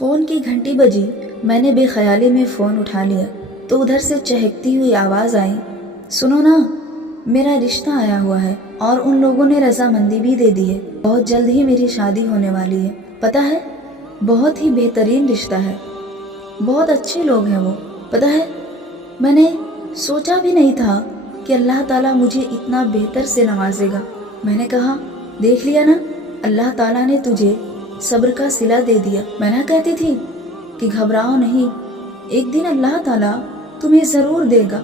Phone की घंटी बजी। मैंने बेख्याली में फ़ोन उठा लिया तो उधर से चहकती हुई आवाज़ आई, सुनो ना, मेरा रिश्ता आया हुआ है और उन लोगों ने रजामंदी भी दे दी है। बहुत जल्द ही मेरी शादी होने वाली है। पता है, बहुत ही बेहतरीन रिश्ता है, बहुत अच्छे लोग हैं वो। पता है, मैंने सोचा भी नहीं था कि अल्लाह ताला मुझे इतना बेहतर से नवाजेगा। मैंने कहा, देख लिया ना, अल्लाह ताला ने तुझे सब्र का सिला दे दिया। मैं ना कहती थी कि घबराओ नहीं, एक दिन अल्लाह ताला तुम्हें ज़रूर देगा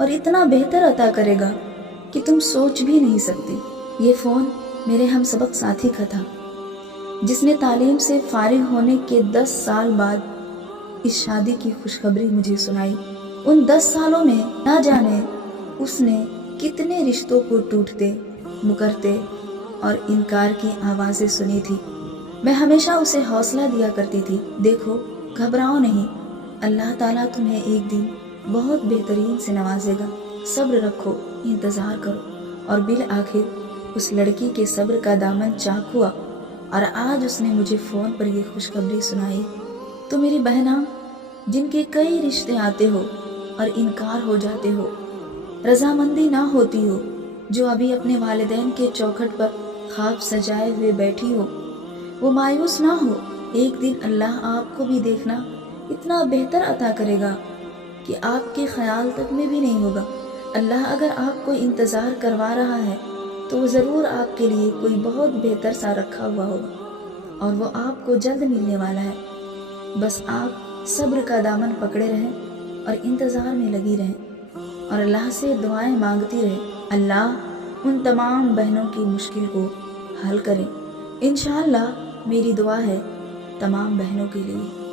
और इतना बेहतर अता करेगा कि तुम सोच भी नहीं सकती। ये फ़ोन मेरे हम सबक साथी का था, जिसने तालीम से फारिग होने के 10 साल बाद इस शादी की खुशखबरी मुझे सुनाई। उन 10 सालों में ना जाने उसने कितने रिश्तों को टूटते, मुकरते और इनकार की आवाज़ें सुनी थी। मैं हमेशा उसे हौसला दिया करती थी, देखो, घबराओ नहीं, अल्लाह ताला तुम्हें एक दिन बहुत बेहतरीन से नवाजेगा, सब्र रखो, इंतज़ार करो। और बिल आखिर उस लड़की के सब्र का दामन चाक हुआ और आज उसने मुझे फ़ोन पर ये खुशखबरी सुनाई। तो मेरी बहना, जिनके कई रिश्ते आते हो और इनकार हो जाते हो, रजामंदी ना होती हो, जो अभी अपने वालिदैन के चौखट पर ख्वाब सजाए हुए बैठी हो, वो मायूस ना हो। एक दिन अल्लाह आपको भी देखना इतना बेहतर अता करेगा कि आपके ख्याल तक में भी नहीं होगा। अल्लाह अगर आपको इंतज़ार करवा रहा है तो वो ज़रूर आपके लिए कोई बहुत बेहतर सा रखा हुआ होगा और वो आपको जल्द मिलने वाला है। बस आप सब्र का दामन पकड़े रहें और इंतज़ार में लगी रहें और अल्लाह से दुआएं मांगती रहें। अल्लाह उन तमाम बहनों की मुश्किल को हल करे। इंशाअल्लाह मेरी दुआ है तमाम बहनों के लिए।